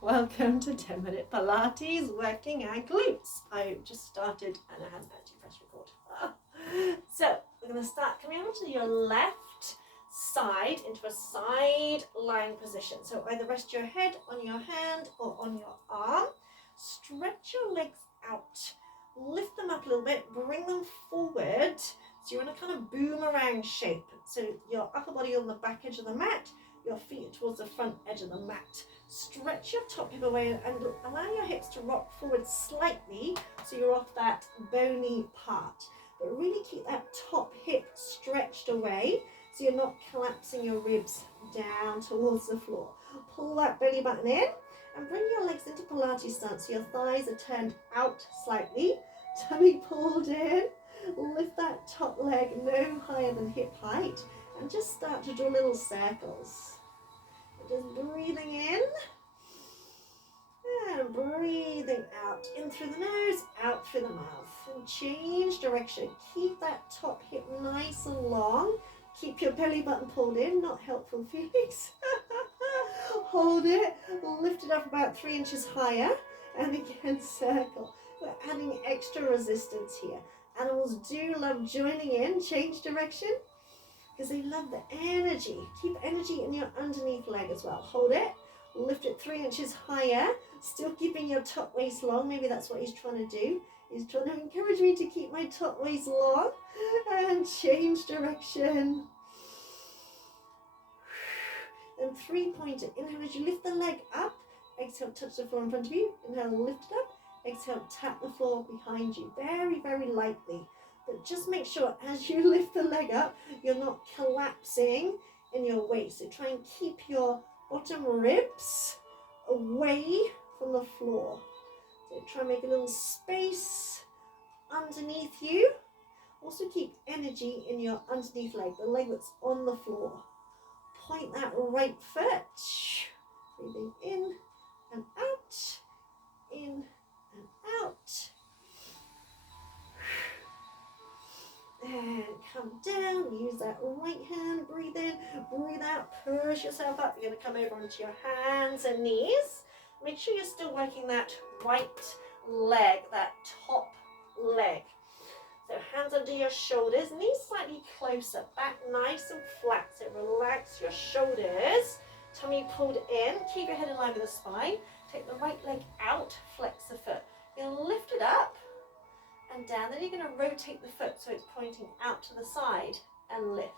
welcome to 10 Minute Pilates, working our glutes. I just started and I haven't actually pressed record. So we're going to start coming onto your left side into a side lying position. So either rest your head on your hand or on your arm. Stretch your legs out, lift them up a little bit, bring them forward. So you're in a kind of boomerang shape. So your upper body on the back edge of the mat, your feet towards the front edge of the mat. Stretch your top hip away and allow your hips to rock forward slightly so you're off that bony part. But really keep that top hip stretched away so you're not collapsing your ribs down towards the floor. Pull that belly button in and bring your legs into Pilates stance so your thighs are turned out slightly. Tummy pulled in. Lift that top leg no higher than hip height and just start to draw little circles. Just breathing in and breathing out. In through the nose, out through the mouth. And change direction. Keep that top hip nice and long. Keep your belly button pulled in. Not helpful, Felix. Hold it. Lift it up about 3 inches higher. And again, circle. We're adding extra resistance here. Animals do love joining in. Change direction, because they love the energy. Keep energy in your underneath leg as well. Hold it, lift it 3 inches higher, still keeping your top waist long. Maybe that's what he's trying to do. He's trying to encourage me to keep my top waist long. And change direction. And 3-pointer. Inhale as you lift the leg up. Exhale, touch the floor in front of you. Inhale, lift it up. Exhale, tap the floor behind you. Very, very lightly. But just make sure as you lift the leg up, you're not collapsing in your waist. So try and keep your bottom ribs away from the floor. So try and make a little space underneath you. Also keep energy in your underneath leg, the leg that's on the floor. Point that right foot. Breathing in and out. In and out. And come down, use that right hand, breathe in, breathe out, push yourself up. You're going to come over onto your hands and knees. Make sure you're still working that right leg, that top leg. So hands under your shoulders, knees slightly closer, back nice and flat. So relax your shoulders, tummy pulled in, keep your head in line with the spine. Take the right leg out, flex the foot. You're going to lift it up and down. Then you're going to rotate the foot so it's pointing out to the side and lift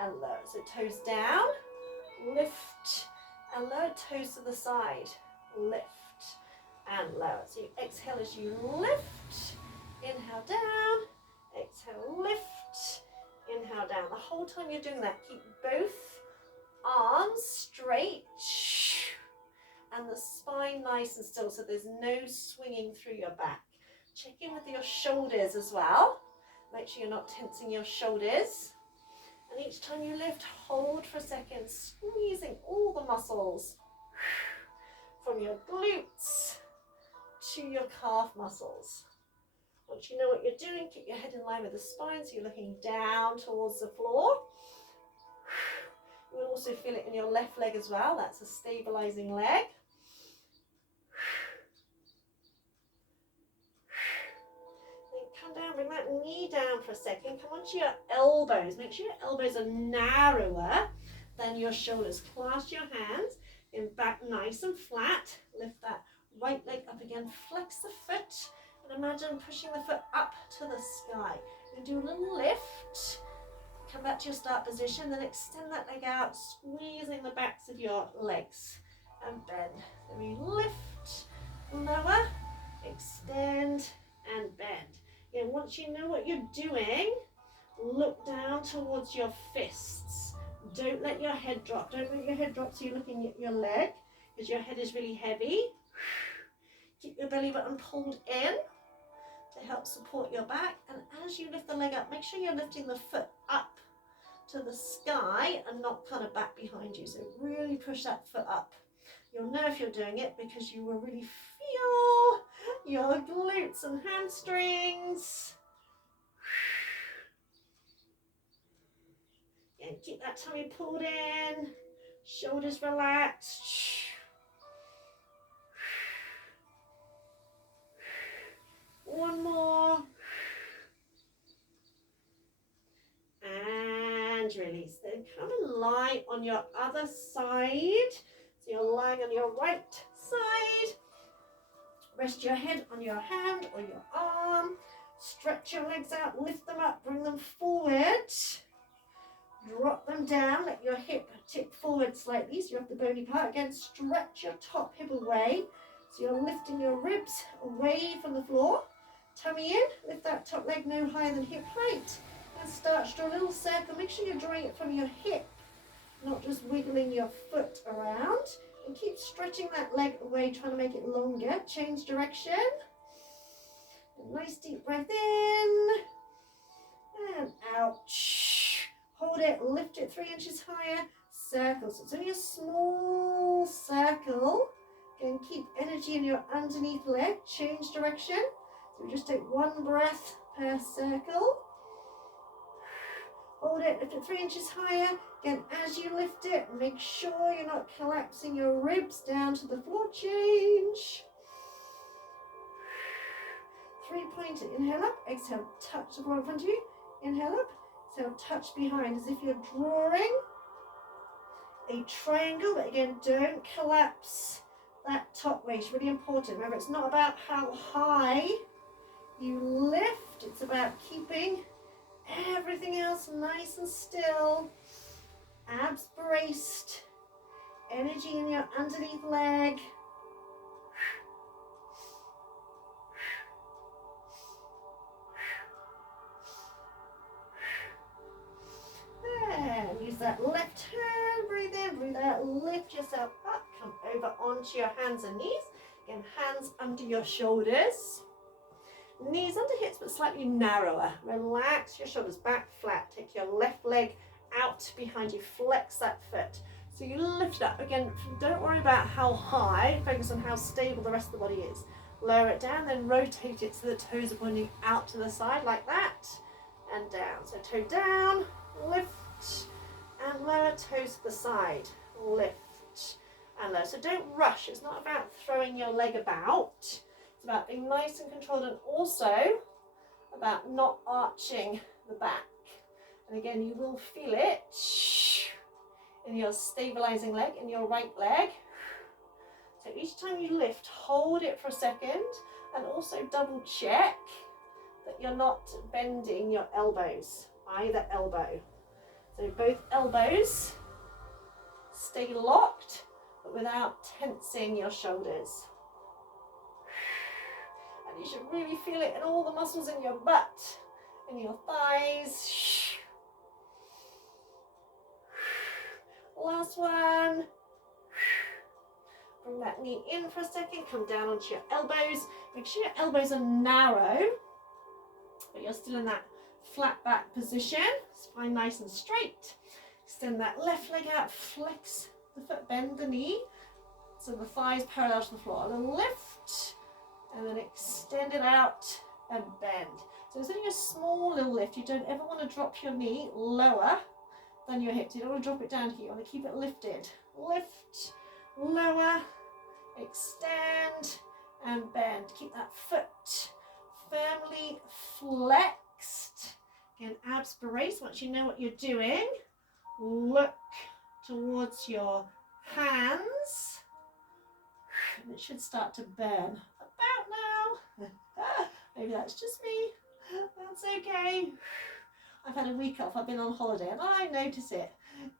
and lower. So toes down, lift and lower, toes to the side, lift and lower. So you exhale as you lift, inhale down, exhale lift, inhale down. The whole time you're doing that, keep both arms straight and the spine nice and still so there's no swinging through your back. Check in with your shoulders as well. Make sure you're not tensing your shoulders. And each time you lift, hold for a second, squeezing all the muscles from your glutes to your calf muscles. Once you know what you're doing, keep your head in line with the spine so you're looking down towards the floor. You will also feel it in your left leg as well. That's a stabilizing leg. Come down, bring that knee down for a second. Come onto your elbows. Make sure your elbows are narrower than your shoulders. Clasp your hands in back nice and flat. Lift that right leg up again. Flex the foot. And imagine pushing the foot up to the sky. You do a little lift. Come back to your start position. Then extend that leg out, squeezing the backs of your legs. And bend. Then we lift, lower, extend, and bend. And once you know what you're doing, look down towards your fists. Don't let your head drop. Don't let your head drop so you're looking at your leg because your head is really heavy. Keep your belly button pulled in to help support your back. And as you lift the leg up, make sure you're lifting the foot up to the sky and not kind of back behind you. So really push that foot up. You'll know if you're doing it because you will really feel your glutes and hamstrings. And keep that tummy pulled in, shoulders relaxed. and release. Then come and lie on your other side. So you're lying on your right side. Rest your head on your hand or your arm. Stretch your legs out, lift them up, bring them forward. Drop them down, let your hip tip forward slightly so you have the bony part. Again, stretch your top hip away. So you're lifting your ribs away from the floor. Tummy in, lift that top leg no higher than hip height. And start to draw a little circle. Make sure you're drawing it from your hip, not just wiggling your foot around. And keep stretching that leg away, trying to make it longer. Change direction. A nice deep breath in. And out. Hold it, lift it 3 inches higher. Circle. So it's only a small circle. Again, keep energy in your underneath leg. Change direction. So we just take 1 breath per circle. Hold it, lift it 3 inches higher. Again, as you lift it, make sure you're not collapsing your ribs down to the floor. Change. 3-pointer, inhale up, exhale, touch the floor in front of you. Inhale up, exhale, touch behind as if you're drawing a triangle, but again, don't collapse that top waist. Really important. Remember, it's not about how high you lift, it's about keeping everything else nice and still. Abs braced, energy in your underneath leg. And use that left hand, breathe in, breathe out, lift yourself up, come over onto your hands and knees. Again, hands under your shoulders. Knees under hips, but slightly narrower. Relax your shoulders back flat. Take your left leg out behind you. Flex that foot. So you lift it up. Again, don't worry about how high. Focus on how stable the rest of the body is. Lower it down, then rotate it so the toes are pointing out to the side like that. And down. So toe down, lift, and lower, toes to the side. Lift and lower. So don't rush. It's not about throwing your leg about. It's about being nice and controlled, and also about not arching the back. And again, you will feel it in your stabilizing leg, in your right leg. So each time you lift, hold it for a second, and also double check that you're not bending your elbows, either elbow. So both elbows stay locked, but without tensing your shoulders. And you should really feel it in all the muscles in your butt, in your thighs. Last one. Bring that knee in for a second, come down onto your elbows. Make sure your elbows are narrow, but you're still in that flat back position. Spine nice and straight. Extend that left leg out, flex the foot, bend the knee, so the thighs parallel to the floor. And then lift, and then extend it out and bend. So it's only a small little lift. You don't ever want to drop your knee lower than your hips. You don't want to drop it down here. You want to keep it lifted. Lift, lower, extend, and bend. Keep that foot firmly flexed. Again, abs braced. Once you know what you're doing, look towards your hands, and it should start to burn about now. Maybe that's just me. That's okay. I've had a week off. I've been on holiday, and I notice it.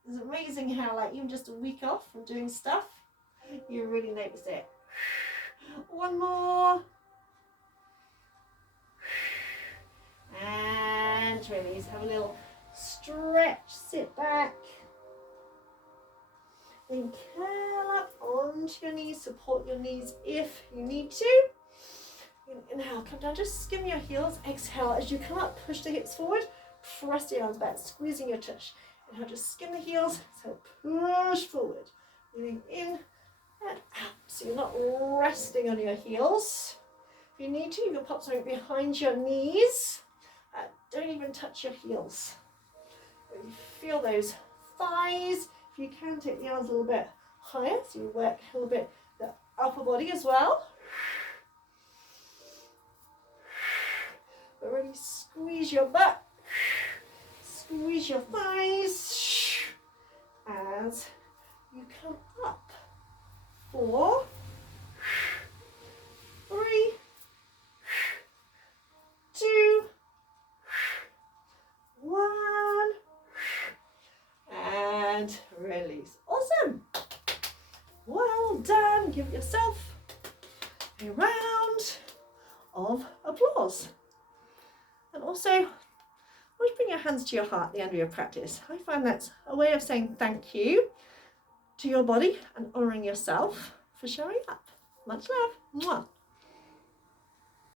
It's amazing how, like, even just a week off from doing stuff, you really notice it. One more. And release. Have a little stretch. Sit back. Then curl up onto your knees. Support your knees if you need to. Inhale, come down. Just skim your heels. Exhale. As you come up, push the hips forward. Press the arms back, squeezing your tush. Inhale, just skim the heels. So push forward. Breathing in and out. So you're not resting on your heels. If you need to, you can pop something behind your knees. Don't even touch your heels. Really feel those thighs. If you can, take the arms a little bit higher, so you work a little bit the upper body as well. But really squeeze your butt. Squeeze your thighs as you come up. 4, 3, 2, 1, and release. Awesome. Well done. Give yourself a round of applause. And also, always bring your hands to your heart at the end of your practice. I find that's a way of saying thank you to your body and honouring yourself for showing up. Much love. Mwah.